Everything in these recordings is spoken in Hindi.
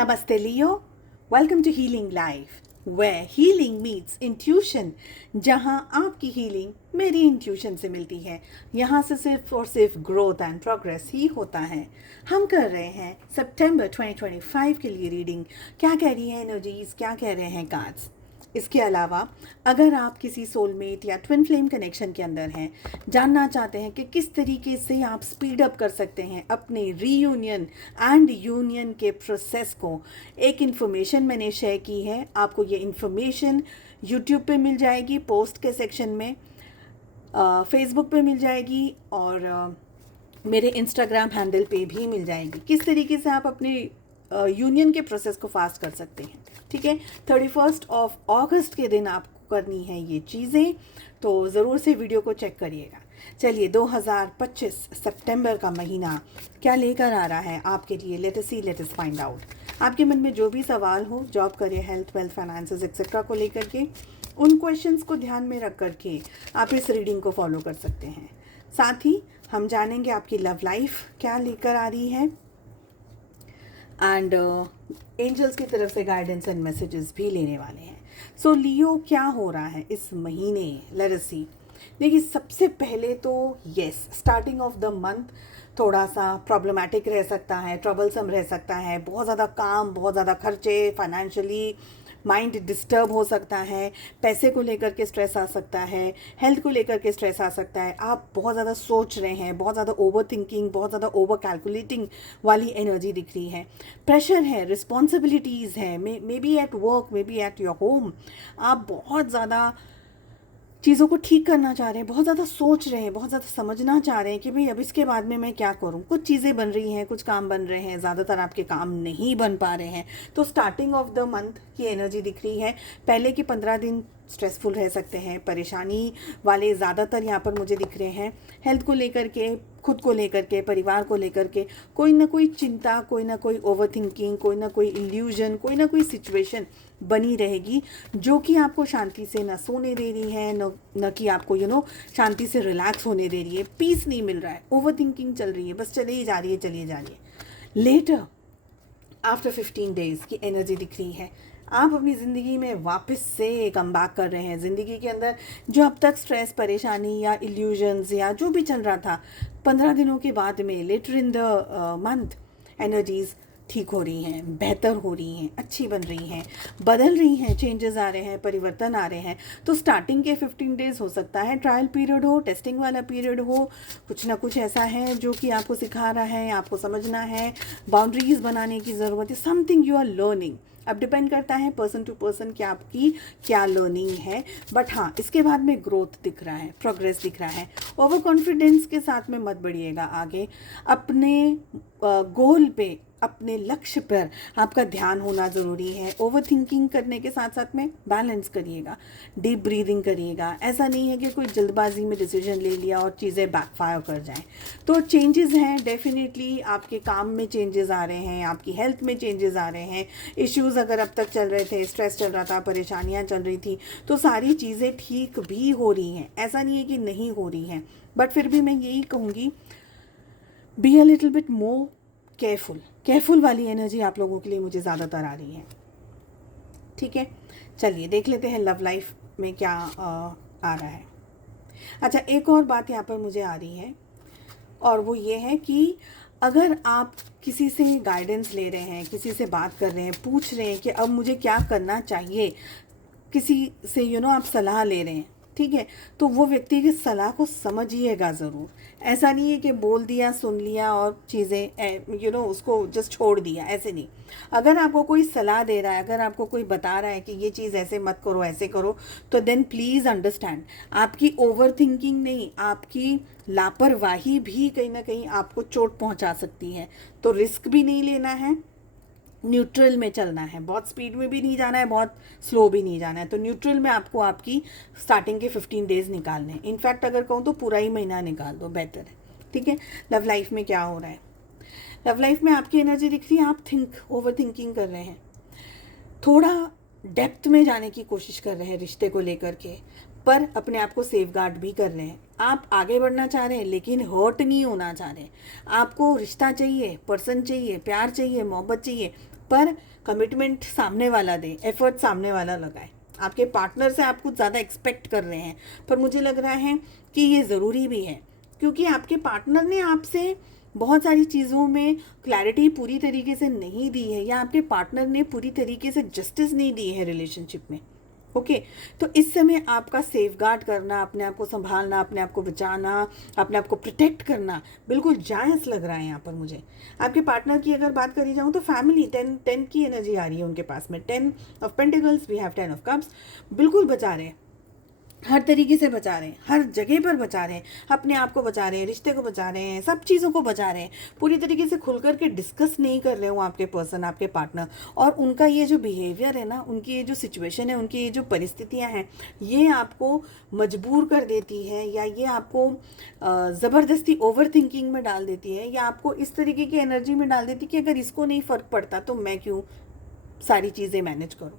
Namaste Leo, welcome to Healing Life, where healing meets intuition. जहाँ आपकी हीलिंग मेरी इंट्यूशन से मिलती है, यहाँ से सिर्फ और सिर्फ ग्रोथ एंड प्रोग्रेस ही होता है। हम कर रहे हैं सितंबर 2025 के लिए रीडिंग। क्या कह रही है एनर्जीज, क्या कह रहे हैं कार्ड्स। इसके अलावा अगर आप किसी सोलमेट या ट्विन फ्लेम कनेक्शन के अंदर हैं, जानना चाहते हैं कि किस तरीके से आप स्पीड अप कर सकते हैं अपने रीयूनियन एंड यूनियन के प्रोसेस को, एक इन्फॉर्मेशन मैंने शेयर की है। आपको ये इन्फॉर्मेशन यूट्यूब पे मिल जाएगी पोस्ट के सेक्शन में, फेसबुक पे मिल जाएगी और मेरे इंस्टाग्राम हैंडल पे भी मिल जाएगी। किस तरीके से आप अपने यूनियन के प्रोसेस को फास्ट कर सकते हैं। ठीक है, 31 अगस्त के दिन आपको करनी है ये चीज़ें, तो ज़रूर से वीडियो को चेक करिएगा। चलिए 2025 सितंबर का महीना क्या लेकर आ रहा है आपके लिए, लेट अस सी, लेट अस फाइंड आउट। आपके मन में जो भी सवाल हो, जॉब करिए, हेल्थ, वेल्थ, फाइनेंसेस एक्सेट्रा को लेकर के, उन क्वेश्चंस को ध्यान में रख करके आप इस रीडिंग को फॉलो कर सकते हैं। साथ ही हम जानेंगे आपकी लव लाइफ क्या लेकर आ रही है एंड एंजल्स की तरफ से गाइडेंस एंड मैसेजेस भी लेने वाले हैं। सो लियो, क्या हो रहा है इस महीने, लेट अस सी। देखिए, सबसे पहले तो स्टार्टिंग ऑफ द मंथ थोड़ा सा प्रॉब्लमैटिक रह सकता है, ट्रबलसम रह सकता है। बहुत ज़्यादा काम, बहुत ज़्यादा खर्चे, फाइनेंशियली माइंड डिस्टर्ब हो सकता है, पैसे को लेकर के स्ट्रेस आ सकता है, हेल्थ को लेकर के स्ट्रेस आ सकता है। आप बहुत ज़्यादा सोच रहे हैं, बहुत ज़्यादा ओवर थिंकिंग, बहुत ज़्यादा ओवर कैलकुलेटिंग वाली एनर्जी दिख रही है। प्रेशर है, रिस्पॉन्सिबिलिटीज़ है, may be at work, may be at your home. आप बहुत ज़्यादा चीज़ों को ठीक करना चाह रहे हैं, बहुत ज़्यादा सोच रहे हैं, बहुत ज़्यादा समझना चाह रहे हैं कि भाई अब इसके बाद में मैं क्या करूं। कुछ चीज़ें बन रही हैं, कुछ काम बन रहे हैं, ज़्यादातर आपके काम नहीं बन पा रहे हैं। तो स्टार्टिंग ऑफ द मंथ की एनर्जी दिख रही है। पहले के 15 दिन स्ट्रेसफुल रह सकते हैं, परेशानी वाले ज़्यादातर यहाँ पर मुझे दिख रहे हैं। हेल्थ को लेकर के, खुद को लेकर के, परिवार को लेकर के कोई ना कोई चिंता, कोई ना कोई ओवर थिंकिंग, कोई ना कोई इल्यूजन, कोई ना कोई सिचुएशन बनी रहेगी जो कि आपको शांति से न सोने दे रही है, न कि आपको शांति से रिलैक्स होने दे रही है। पीस नहीं मिल रहा है, ओवर थिंकिंग चल रही है, बस चली जा रही है, चली जा रही है। लेटर आफ्टर 15 डेज की एनर्जी दिख रही है। आप अपनी ज़िंदगी में वापस से कम बैक कर रहे हैं। ज़िंदगी के अंदर जो अब तक स्ट्रेस, परेशानी या इल्यूजन्स या जो भी चल रहा था, 15 दिनों के बाद में later in the month energies ठीक हो रही हैं, बेहतर हो रही हैं, अच्छी बन रही हैं, बदल रही हैं, चेंजेस आ रहे हैं, परिवर्तन आ रहे हैं। तो स्टार्टिंग के 15 डेज हो सकता है ट्रायल पीरियड हो, टेस्टिंग वाला पीरियड हो, कुछ ना कुछ ऐसा है जो कि आपको सिखा रहा है, आपको समझना है, बाउंड्रीज बनाने की ज़रूरत है, समथिंग यू आर लर्निंग। अब डिपेंड करता है पर्सन टू पर्सन कि आपकी क्या लर्निंग है। बट हाँ, इसके बाद में ग्रोथ दिख रहा है, प्रोग्रेस दिख रहा है। ओवर कॉन्फिडेंस के साथ में मत बढ़िएगा आगे। अपने गोल पे, अपने लक्ष्य पर आपका ध्यान होना ज़रूरी है। ओवर थिंकिंग करने के साथ साथ में बैलेंस करिएगा, डीप ब्रीदिंग करिएगा। ऐसा नहीं है कि कोई जल्दबाजी में डिसीजन ले लिया और चीज़ें बैकफायर कर जाएं। तो चेंजेस हैं, डेफिनेटली आपके काम में चेंजेस आ रहे हैं, आपकी हेल्थ में चेंजेस आ रहे हैं। इश्यूज़ अगर अब तक चल रहे थे, स्ट्रेस चल रहा था, परेशानियाँ चल रही थी, तो सारी चीज़ें ठीक भी हो रही हैं। ऐसा नहीं है कि नहीं हो रही हैं, बट फिर भी मैं यही कहूँगी, be a little bit more careful वाली एनर्जी आप लोगों के लिए मुझे ज़्यादातर आ रही है। ठीक है, चलिए देख लेते हैं लव लाइफ में क्या आ रहा है। अच्छा, एक और बात यहाँ पर मुझे आ रही है, और वो ये है कि अगर आप किसी से गाइडेंस ले रहे हैं, किसी से बात कर रहे हैं, पूछ रहे हैं कि अब मुझे क्या करना चाहिए, किसी से आप सलाह ले रहे हैं, ठीक है, तो वो व्यक्ति की सलाह को समझिएगा ज़रूर। ऐसा नहीं है कि बोल दिया, सुन लिया और चीज़ें उसको जस्ट छोड़ दिया, ऐसे नहीं। अगर आपको कोई सलाह दे रहा है, अगर आपको कोई बता रहा है कि ये चीज़ ऐसे मत करो, ऐसे करो, तो देन प्लीज़ अंडरस्टैंड, आपकी ओवर थिंकिंग नहीं, आपकी लापरवाही भी कहीं ना कहीं आपको चोट पहुंचा सकती है। तो रिस्क भी नहीं लेना है, न्यूट्रल में चलना है, बहुत स्पीड में भी नहीं जाना है, बहुत स्लो भी नहीं जाना है। तो न्यूट्रल में आपको आपकी स्टार्टिंग के 15 डेज निकालने हैं। इनफैक्ट अगर कहूँ तो पूरा ही महीना निकाल दो, बेहतर है। ठीक है, लव लाइफ में क्या हो रहा है? लव लाइफ में आपकी एनर्जी दिख रही है, आप ओवर थिंकिंग कर रहे हैं, थोड़ा डेप्थ में जाने की कोशिश कर रहे हैं रिश्ते को लेकर के, पर अपने आप को सेफ गार्ड भी कर रहे हैं। आप आगे बढ़ना चाह रहे हैं लेकिन हर्ट नहीं होना चाह रहे। आपको रिश्ता चाहिए, पर्सन चाहिए, प्यार चाहिए, मोहब्बत चाहिए, पर कमिटमेंट सामने वाला दे, एफर्ट सामने वाला लगाए। आपके पार्टनर से आप कुछ ज़्यादा एक्सपेक्ट कर रहे हैं, पर मुझे लग रहा है कि ये ज़रूरी भी है, क्योंकि आपके पार्टनर ने आपसे बहुत सारी चीज़ों में क्लैरिटी पूरी तरीके से नहीं दी है, या आपके पार्टनर ने पूरी तरीके से जस्टिस नहीं दी है रिलेशनशिप में। ओके तो इस समय आपका सेफगार्ड करना, अपने आप को संभालना, अपने आप को बचाना, अपने आप को प्रोटेक्ट करना बिल्कुल जायज़ लग रहा है यहाँ पर मुझे। आपके पार्टनर की अगर बात करी जाऊँ तो फैमिली, 10 की एनर्जी आ रही है उनके पास में। 10 of pentacles, we have 10 of cups. बिल्कुल बचा रहे हैं, हर तरीके से बचा रहे हैं, हर जगह पर बचा रहे हैं, अपने आप को बचा रहे हैं, रिश्ते को बचा रहे हैं, सब चीज़ों को बचा रहे हैं। पूरी तरीके से खुल कर के डिस्कस नहीं कर रहे हो आपके पर्सन, आपके पार्टनर। और उनका ये जो बिहेवियर है ना, उनकी ये जो सिचुएशन है, उनकी ये जो परिस्थितियां हैं, ये आपको मजबूर कर देती है, या ये आपको ज़बरदस्ती ओवर थिंकिंग में डाल देती है, या आपको इस तरीके की एनर्जी में डाल देती है कि अगर इसको नहीं फ़र्क पड़ता तो मैं क्यों सारी चीज़ें मैनेज करूँ।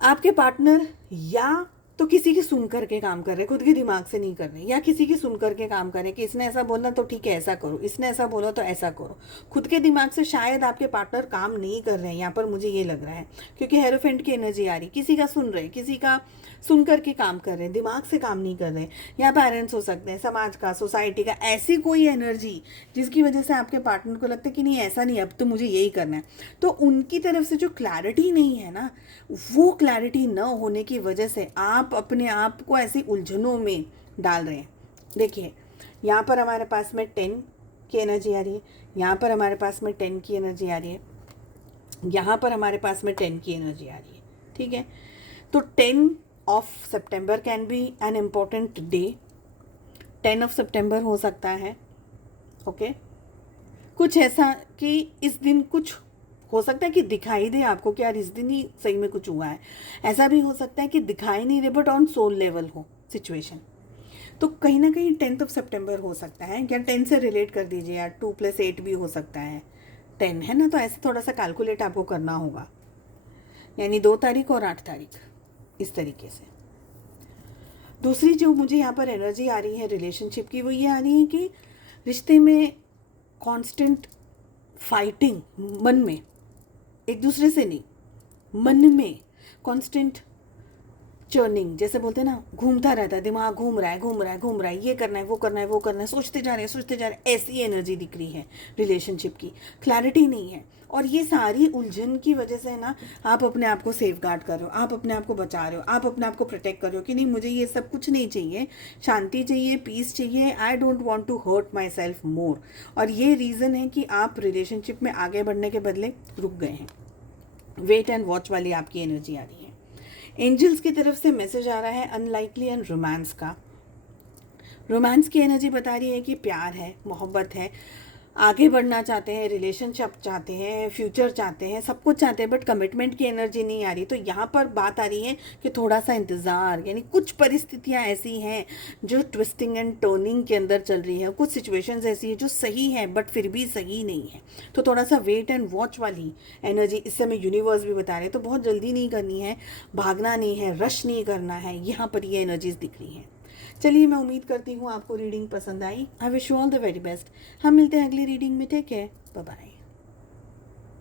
आपके पार्टनर या तो किसी की सुन करके काम कर रहे हैं, खुद के दिमाग से नहीं कर रहे, या किसी की सुन करके काम कर रहे हैं कि इसने ऐसा बोला तो ठीक है ऐसा करो, इसने ऐसा बोला तो ऐसा करो। खुद के दिमाग से शायद आपके पार्टनर काम नहीं कर रहे हैं यहाँ पर, मुझे ये लग रहा है, क्योंकि हेरोफेंट की एनर्जी आ रही, किसी का सुन रहे, किसी का सुन करके काम कर रहे हैं, दिमाग से काम नहीं कर रहे। या पेरेंट्स हो सकते हैं, समाज का, सोसाइटी का, ऐसी कोई एनर्जी जिसकी वजह से आपके पार्टनर को लगता है कि नहीं ऐसा नहीं, अब तो मुझे यही करना है। तो उनकी तरफ से जो क्लैरिटी नहीं है ना, वो क्लैरिटी न होने की वजह से आप अपने आप को ऐसी उलझनों में डाल रहे हैं। देखिए यहाँ पर हमारे पास में 10 की एनर्जी आ रही है, यहाँ पर हमारे पास में 10 की एनर्जी आ रही है, यहाँ पर हमारे पास में 10 की एनर्जी आ रही है। ठीक है, तो 10 of September can be an important day. 10 of सितंबर हो सकता है। ओके कुछ ऐसा कि इस दिन कुछ हो सकता है कि दिखाई दे आपको कि यार इस दिन ही सही में कुछ हुआ है। ऐसा भी हो सकता है कि दिखाई नहीं दे बट ऑन सोल लेवल हो सिचुएशन। तो कहीं ना कहीं 10th ऑफ सितंबर हो सकता है, या 10 से रिलेट कर दीजिए यार, 2 + 8 भी हो सकता है, 10 है ना। तो ऐसे थोड़ा सा कैलकुलेट आपको करना होगा, यानी 2 तारीख और 8 तारीख इस तरीके से। दूसरी जो मुझे यहाँ पर एनर्जी आ रही है रिलेशनशिप की, वो ये आ रही है कि रिश्ते में कांस्टेंट फाइटिंग, मन में, एक दूसरे से नहीं, मन में कांस्टेंट चर्निंग, जैसे बोलते हैं ना, घूमता रहता है दिमाग, घूम रहा है, ये करना है, वो करना है, वो करना है, सोचते जा रहे हैं, ऐसी एनर्जी दिख रही है रिलेशनशिप की। क्लैरिटी नहीं है, और ये सारी उलझन की वजह से ना आप अपने आप को सेफगार्ड कर रहे हो, आप अपने आप को बचा रहे हो, आप अपने आप को प्रोटेक्ट कर रहे हो कि नहीं मुझे ये सब कुछ नहीं चाहिए, शांति चाहिए, पीस चाहिए, I don't want to hurt myself more. और ये रीज़न है कि आप रिलेशनशिप में आगे बढ़ने के बदले रुक गए हैं। वेट एंड वॉच वाली आपकी एनर्जी आ रही है। एंजल्स की तरफ से मैसेज आ रहा है अनलाइकली एंड रोमांस का। रोमांस की एनर्जी बता रही है कि प्यार है, मोहब्बत है, आगे बढ़ना चाहते हैं, रिलेशनशिप चाहते हैं, फ्यूचर चाहते हैं, सब कुछ चाहते हैं, बट कमिटमेंट की एनर्जी नहीं आ रही। तो यहाँ पर बात आ रही है कि थोड़ा सा इंतज़ार, यानी कुछ परिस्थितियाँ ऐसी हैं जो ट्विस्टिंग एंड टर्निंग के अंदर चल रही है, कुछ सिचुएशंस ऐसी है जो सही है बट फिर भी सही नहीं है। तो थोड़ा सा वेट एंड वॉच वाली एनर्जी इस समय यूनिवर्स भी बता रहे हैं। तो बहुत जल्दी नहीं करनी है, भागना नहीं है, रश नहीं करना है, यहाँ पर ये एनर्जीज दिख रही हैं। चलिए, मैं उम्मीद करती हूँ आपको रीडिंग पसंद आई। I wish you all the very best. हम मिलते हैं अगली रीडिंग में। Take care, bye bye.